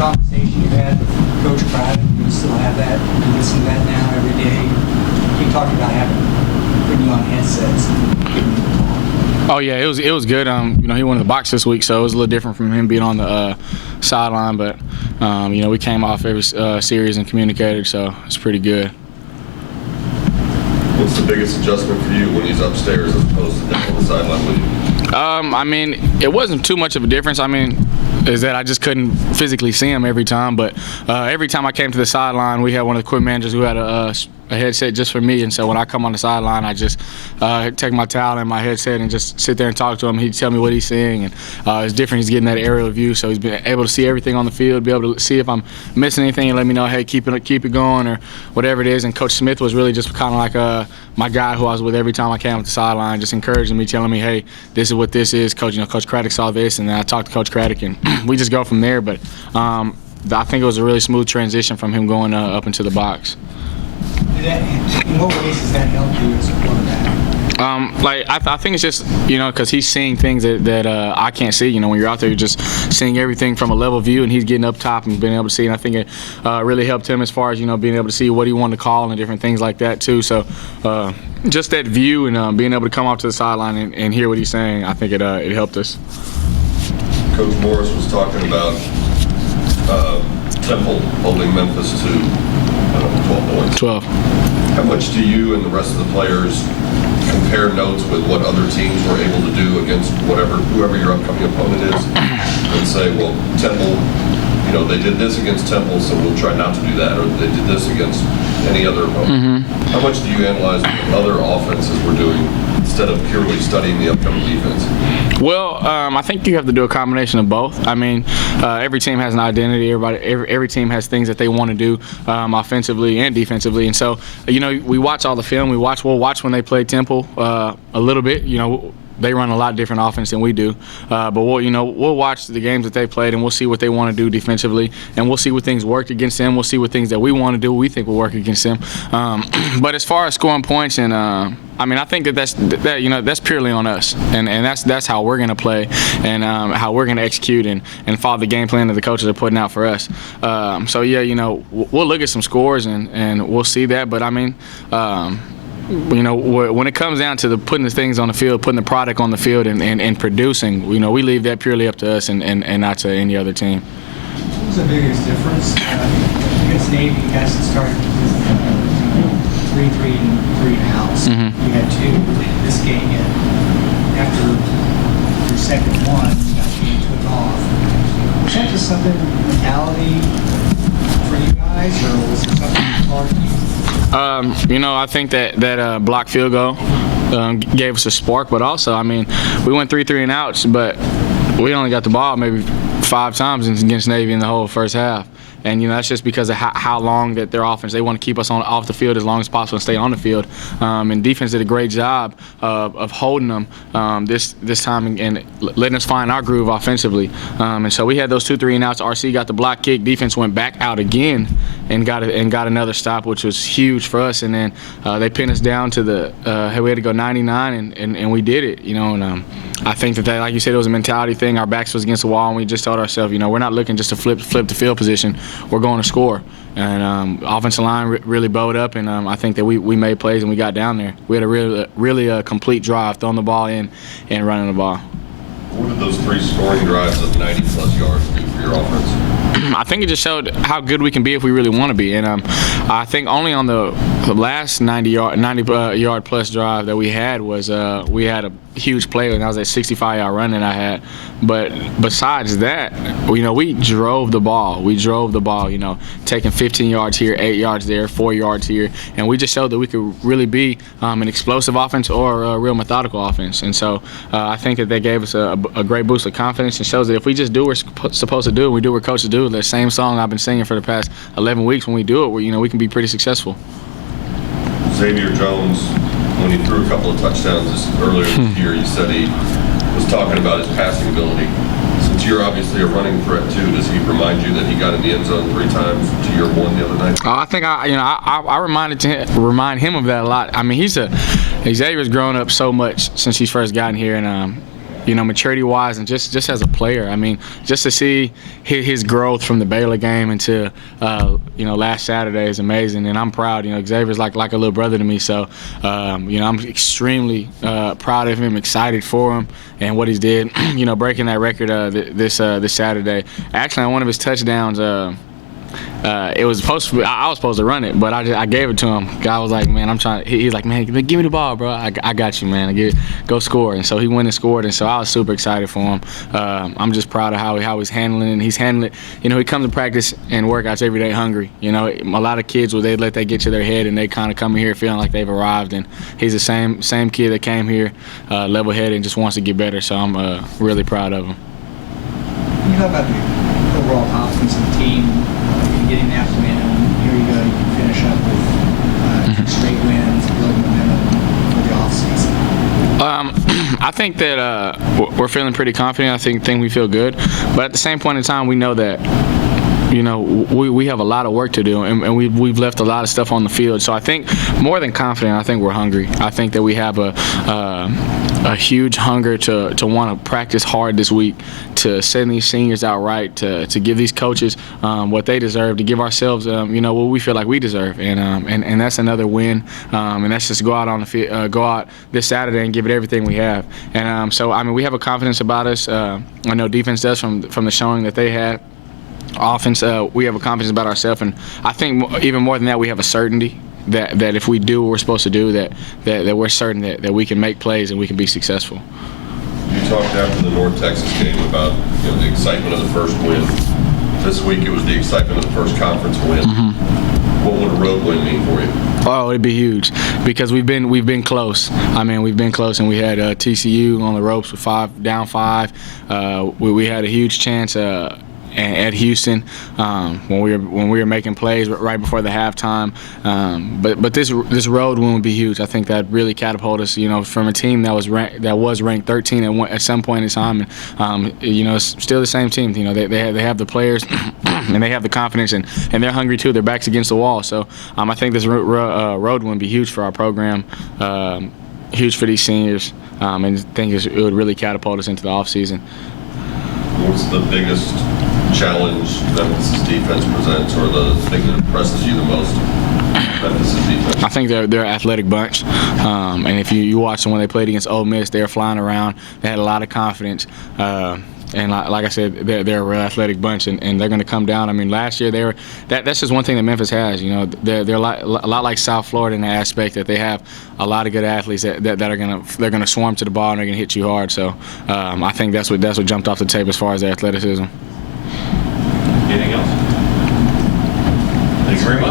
conversation you had with Coach Pratt, you still have that? You listen to that now every day? You talked about putting you on headsets and giving you the talk. Oh yeah, it was good. He won the box this week, so it was a little different from him being on the sideline. But we came off every series and communicated, so it's pretty good. What's the biggest adjustment for you when he's upstairs as opposed to down on the sideline with you? It wasn't too much of a difference. Is that I just couldn't physically see him every time. But every time I came to the sideline, we had one of the equipment managers who had a headset just for me. And so when I come on the sideline, I just take my towel and my headset and just sit there and talk to him. He'd tell me what he's seeing. And it's different. He's getting that aerial view, so he's been able to see everything on the field, be able to see if I'm missing anything and let me know, hey, keep it going or whatever it is. And Coach Smith was really just kind of like my guy who I was with every time I came off the sideline, just encouraging me, telling me, hey, this is what this is. Coach, Coach Craddock saw this, and then I talked to Coach Craddock, and we just go from there. But I think it was a really smooth transition from him going up into the box. In what ways does that help you as a quarterback? I think it's just, because he's seeing things that I can't see. When you're out there, you're just seeing everything from a level view, and he's getting up top and being able to see. And I think it really helped him as far as, being able to see what he wanted to call and different things like that, too. So just that view and being able to come off to the sideline and hear what he's saying, I think it helped us. Coach Morris was talking about Temple holding Memphis to 12 points. 12. How much do you and the rest of the players compare notes with what other teams were able to do against whoever your upcoming opponent is, and say, well, Temple, they did this against Temple, so we'll try not to do that, or they did this against any other opponent? Mm-hmm. How much do you analyze what other offenses were doing instead of purely studying the upcoming defense? Well, I think you have to do a combination of both. Every team has an identity. Every team has things that they want to do offensively and defensively. And so, we watch all the film. We'll watch when they play Temple a little bit. They run a lot different offense than we do, but we'll watch the games that they played, and we'll see what they want to do defensively, and we'll see what things worked against them. We'll see what things that we want to do, we think will work against them. But as far as scoring points, and I think that's purely on us, and that's how we're gonna play, and how we're gonna execute and follow the game plan that the coaches are putting out for us. We'll look at some scores and we'll see that, but when it comes down to putting the things on the field, putting the product on the field and producing, we leave that purely up to us and not to any other team. What was the biggest difference against Navy? You guys started with 3-3 and outs. Mm-hmm. You had 2 this game, and after your second one, you got took off. Was that just something mentality for you guys, or was there something hard to you? I think that block field goal gave us a spark, but also, we went 3-3 and outs, but we only got the ball maybe 5 times against Navy in the whole first half. And that's just because of how long that their offense, they want to keep us off the field as long as possible and stay on the field. And defense did a great job of holding them this time and letting us find our groove offensively. And so we had those 2-3 and outs. RC got the block kick. Defense went back out again and got another stop, which was huge for us. And then they pinned us down to we had to go 99, and we did it. And I think that, like you said, it was a mentality thing. Our backs was against the wall, and we just told ourselves, we're not looking just to flip the field position. We're going to score. And offensive line really bowed up, and I think that we made plays and we got down there. We had a really complete drive, throwing the ball in and running the ball. What did those 3 scoring drives of 90-plus yards do for your offense? I think it just showed how good we can be if we really want to be. And I think only on the last 90-yard plus drive that we had was we had a huge play, and that was that 65-yard run that I had. But besides that, we drove the ball. Taking 15 yards here, 8 yards there, 4 yards here, and we just showed that we could really be an explosive offense or a real methodical offense. And so I think that gave us a great boost of confidence, and shows that if we just do what we're supposed to do, we do what coaches do, the same song I've been singing for the past 11 weeks, when we do it, we can be pretty successful. Xavier Jones, when he threw a couple of touchdowns earlier this year, you said he was talking about his passing ability. Since you're obviously a running threat too, does he remind you that he got in the end zone 3 times to your 1 the other night? I think I remind him of that a lot. Xavier's grown up so much since he's first gotten here, and maturity-wise and just as a player. I mean, just to see his growth from the Baylor game into, last Saturday is amazing, and I'm proud. Xavier's like a little brother to me, so, I'm extremely proud of him, excited for him and what he's did, breaking that record this Saturday. Actually, on one of his touchdowns, it was supposed to be, I was supposed to run it, but I gave it to him. Guy was like, man, I'm trying. He's like, man, give me the ball, bro. I got you, man. Go score. And so he went and scored, and so I was super excited for him. I'm just proud of how he's handling it. And he's handling it. He comes to practice and workouts every day hungry. A lot of kids, they let that get to their head, and they kind of come in here feeling like they've arrived. And he's the same kid that came here, level-headed, and just wants to get better. So I'm really proud of him. Can you talk about the overall confidence of the team in getting that win? Here you go, you can finish up with 2 straight wins, build momentum for the offseason. I think that we're feeling pretty confident. I think we feel good, but at the same point in time, we know that we have a lot of work to do, and we've left a lot of stuff on the field. So I think more than confident, I think we're hungry. I think that we have a huge hunger to want to practice hard this week, to send these seniors out right, to give these coaches what they deserve, to give ourselves what we feel like we deserve, and that's another win, and that's just go out on the field, go out this Saturday and give it everything we have. And so I mean, we have a confidence about us. I know defense does from the showing that they had. Offense, we have a confidence about ourselves, and I think even more than that, we have a certainty that if we do what we're supposed to do, that we're certain that we can make plays and we can be successful. You talked after the North Texas game about the excitement of the first win. This week it was the excitement of the first conference win. Mm-hmm. What would a road win mean for you? Oh, it'd be huge because we've been close. I mean, we've been close, and we had TCU on the ropes with down 5. We had a huge chance. At Houston, when we were making plays right before the halftime, but this road win would be huge. I think that really catapulted us, from a team that was ranked 13 at some point in time, and it's still the same team. They have the players and they have the confidence, and they're hungry too. Their backs against the wall. So I think this road win would be huge for our program, huge for these seniors, and I think it would really catapult us into the offseason. What's the biggest challenge Memphis' defense presents, or the thing that impresses you the most? Memphis' defense. I think they're an athletic bunch, and if you watch them when they played against Ole Miss, they were flying around. They had a lot of confidence, and like I said, they're a real athletic bunch, and they're going to come down. I mean, last year that's just one thing that Memphis has. They're a lot like South Florida in the aspect that they have a lot of good athletes that are they're gonna swarm to the ball and they're gonna hit you hard. So I think that's what jumped off the tape as far as their athleticism. Anything else? Thanks very much.